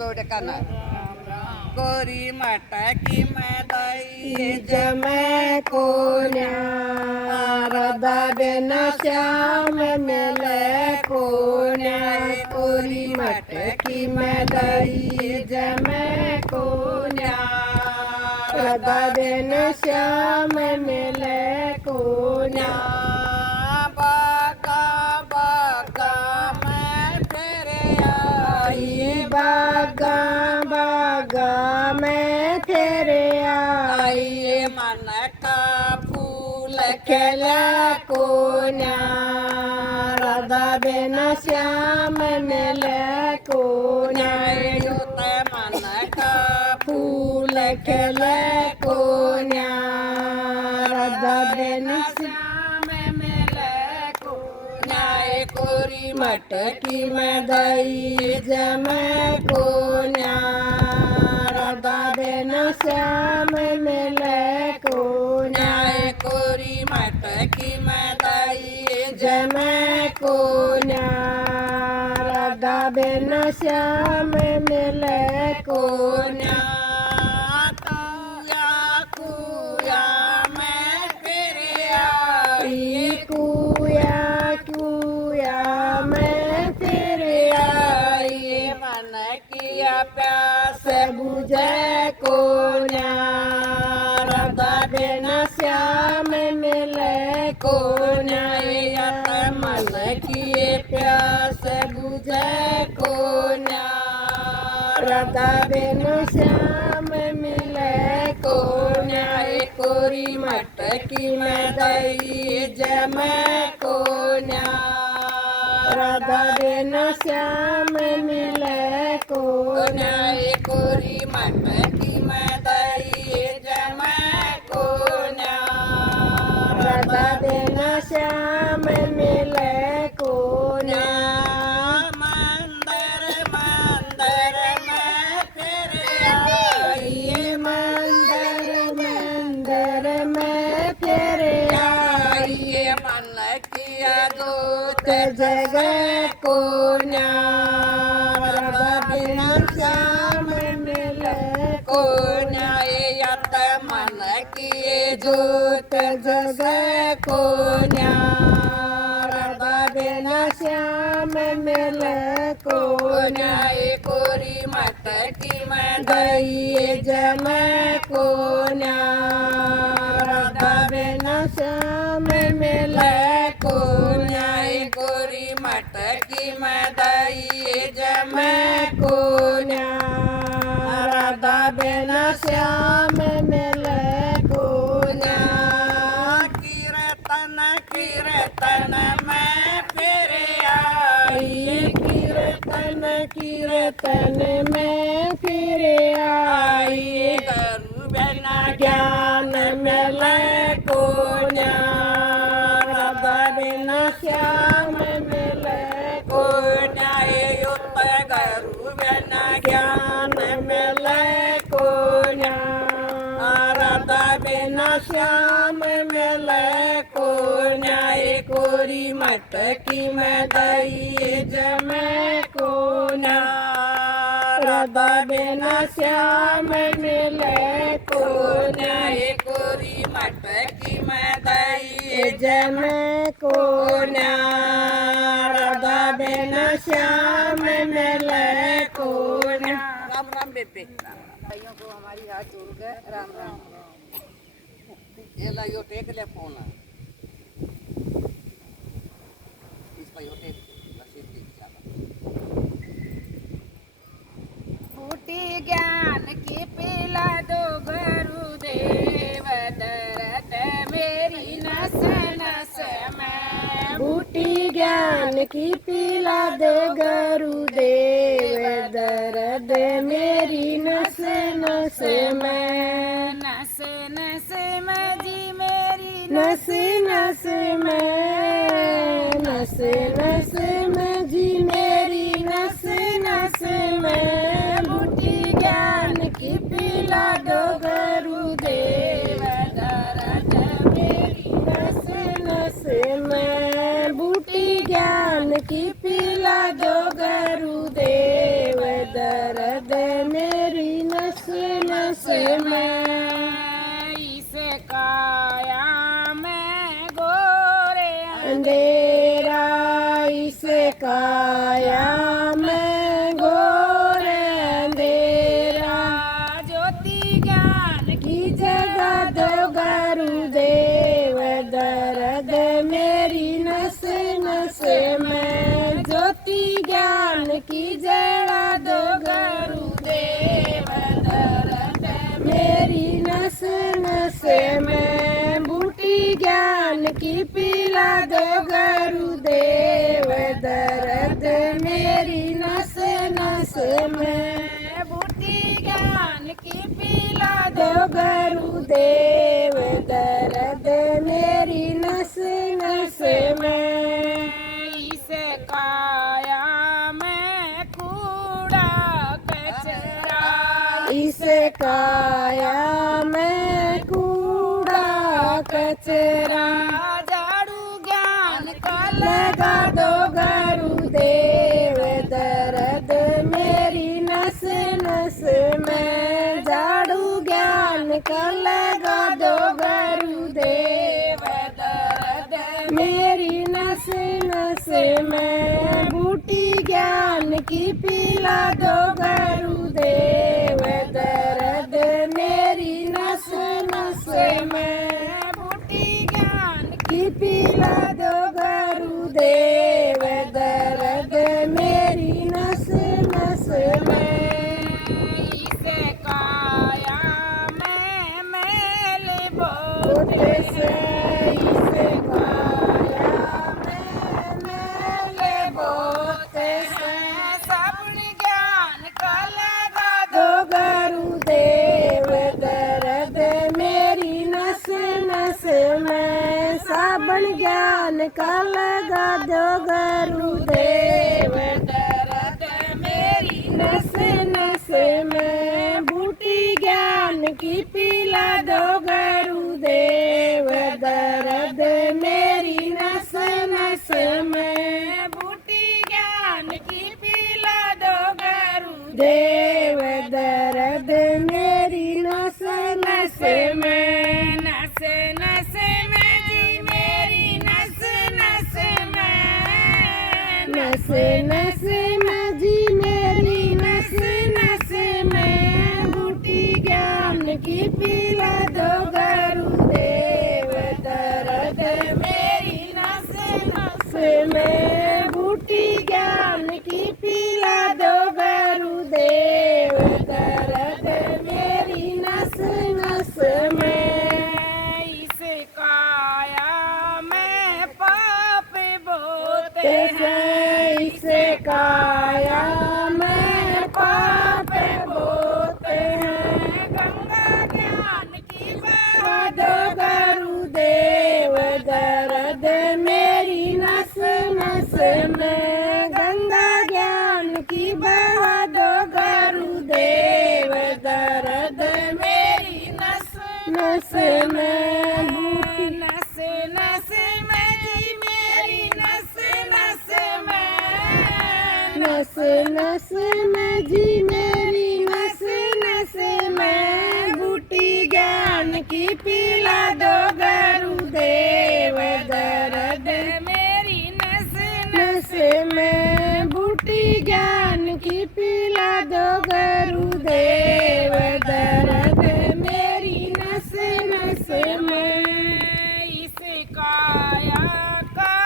तोड़े काना कोरी मटकी में दई जमै को राधा बेन श्याम मिले को कोरी मटकी में दई जमै को राधा बेन श्याम मिले को बागा बागा मैं तेरे आई बागा बागा मैं तेरे आई मन का फूल खेला को राधा बेन श्याम मिले को युत मन का फूल खेले को राधा बेन श्याम मिले को कोरी मटकी में दई जमै को राधा बेन श्याम मिले को कोरी मटकी में दई जमै को राधा बेन श्याम मिले को कुया मैं तेरे आई कुया कुया मैं तेरे आई मन किया प्यास बुझे को राधा बेन श्याम मिले को यत मन किए प्यास बुझे को राधा बेन श्याम मिले को कोरी मटकी में दई जमै को राधा बेन श्याम मिले को कोरी मटकी में दई जमै को राधा बेन श्याम मिले को मंदिर मंदिर में तेरे आई मंदिर मंदिर में फेरे आई मन किया दूत जगह को राधा बेन श्याम मिले को यत मन किए जोत जगह को राधा बेन श्याम मिले को कोरी मटकी में दई जमै को राधा बेन श्याम मिले को कोरी मटकी में दई जमै मैं को राधा बेन श्याम मिले को कीर्तन कीर्तन में फेरे आई कीर्तन कीर्तन में फिरे आई करू बिना ज्ञान मिले को राधा बेन श्याम मिले को युत गरु बिना ज्ञान मिले को राधा बेन श्याम मिले को कोरी मटकी में दई जमै को राधा बेन श्याम मिले को कोरी मटकी में दई जमै को राधा बेन श्याम मिले को राम राम बेबे भाइयों को हमारी हाथ जोड़ के राम राम ये ला यो टेक ले फोन इस पर यो टेक सिद्धि फूटी ज्ञान की पिला दो गुरुदेव दर्द मेरी नस नस में बूटी ज्ञान की पिला दे गुरुदेव दर्द मेरी नस नस में नस नस में जी मेरी नस नस में नस नस में जी मेरी नस नस में बूटी ज्ञान की पिला दो गुरुदेव दर्द मेरी नस नस में बूटी ज्ञान की पिला दो गुरुदेव दर्द दर्द मेरी नस नस में। इस काया में गोरे अंधेरा इस काया में घोर अंधेरा। ज्योति ज्ञान की जगह दो गुरुदेव दर्द मेरी नस नस में। ज्योति ज्ञान की जड़ा दो गुरुदेव दर्द मेरी नस नस में। बूटी ज्ञान की पिला दो गुरुदेव दर्द मेरी नस नस में। बूटी ज्ञान की पिला दो गुरुदेव दर्द मेरी नस नस में। इस काया में कूड़ा कचरा इस काया में कूड़ा कचरा। झाड़ू ज्ञान का लगा दो गुरुदेव दर्द मेरी नस नस में। झाड़ू ज्ञान का लगा दो गुरुदेव दर्द मेरी नस नस में। बूटी ज्ञान की पिला दो गुरुदेव दर्द मेरी नस नस में। बूटी ज्ञान की पिला दो गुरुदेव दर्द मेरी नस नस में। इस काया में मैल बोट से इस काया में मेले बोट से। साबुन ज्ञान का लगा दो गुरुदेव दर्द मेरी नस नस में। साबन ज्ञान का लगा दो गुरुदेव दर्द मेरी नस नस में। बूटी ज्ञान की पिला दो गुरुदेव दर्द मेरी नस नस में। बूटी ज्ञान की पिला दो देव दर्द मेरी नस नस में। नस नस में जी मेरी नस नस में। नस नस में जी मेरी नस नस में। बूटी ज्ञान की पिला दो गुरुदेव दर्द मेरी नस नस में। बूटी ज्ञान की पिला दो गुरुदेव दर्द मेरी नस नस में। इस काया में पाप बोते हैं इस काया में पाप बोते हैं। गंगा ज्ञान की दो गुरुदेव दर्द मेरी नस नस में। गंगा ज्ञान की बहा दो गुरुदेव दर्द मेरी नस नस में। बूटी नस नस में जी मेरी नस नस में। नस नस में जी मेरी नस नस में। बूटी ज्ञान की पिला दो गुरुदेव दर्द मेरी नस नस में। बूटी ज्ञान की पिला दो गुरुदेव दर्द मेरी नस नस में। इस काया का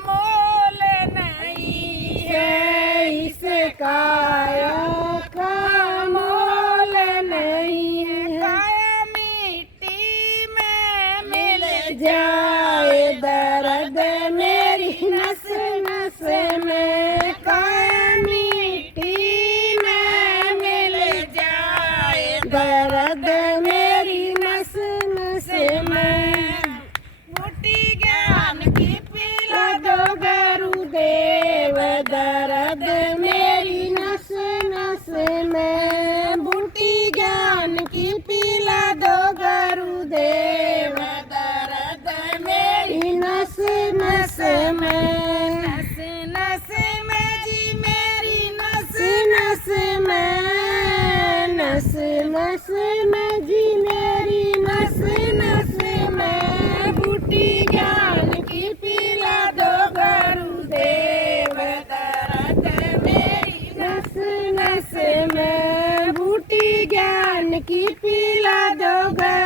मोल नहीं है। इस काया का मोल नहीं है। काया मिट्टी में मिल जाए दर्द मेरी नस नस में। काया मिट्टी में मिल जाए दर्द मेरी नस नस में। बूटी ज्ञान की पिला दो गुरुदेव दर्द मेरी नस नस में। बूटी ज्ञान की पिला दो गुरुदेव दर्द मेरी नस नस में। नस नस में जी मेरी नस नस में। ज्ञान की पिला दो